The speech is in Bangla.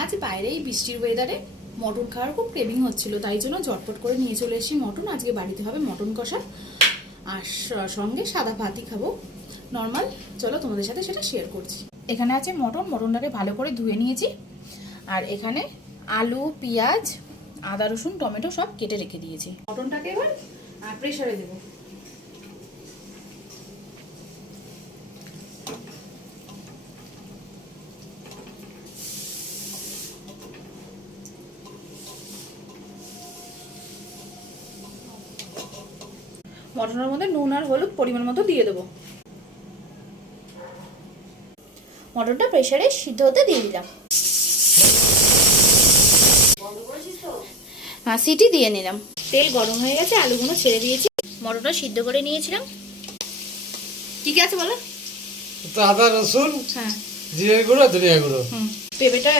আজ বাইরে এই বৃষ্টির ওয়েদারে মটন খাওয়ার খুব ক্রেভিং হচ্ছিল, তাই জন্য ঝটপট করে নিয়ে চলে এসেছি মটন। আজকে বাড়িতে হবে মটন কষা, আর সঙ্গে সাদা ভাতই খাবো নর্মাল। চলো তোমাদের সাথে সেটা শেয়ার করছি। এখানে আছে মটনটাকে ভালো করে ধুয়ে নিয়েছি, আর এখানে আলু, পেঁয়াজ, আদা, রসুন, টমেটো সব কেটে রেখে দিয়েছি। মটনটাকে এবার প্রেসারে দেবো। মটনের মধ্যে নুন আর হলুদ পরিমাণ মতো দিয়ে দেবো। মটনটা প্রেসারে সিদ্ধ হতে দিয়ে দিলাম। সিটি দিয়ে নিলাম। তেল গরম হয়ে গেছে, আলুগুলো ছেড়ে দিয়েছি। মটনটা সিদ্ধ করে নিয়েছিলাম। কি কি আছে বলো? আদা, রসুন, হ্যাঁ, জিরে গুঁড়ো, ধনিয়া গুঁড়ো, পেঁপেটা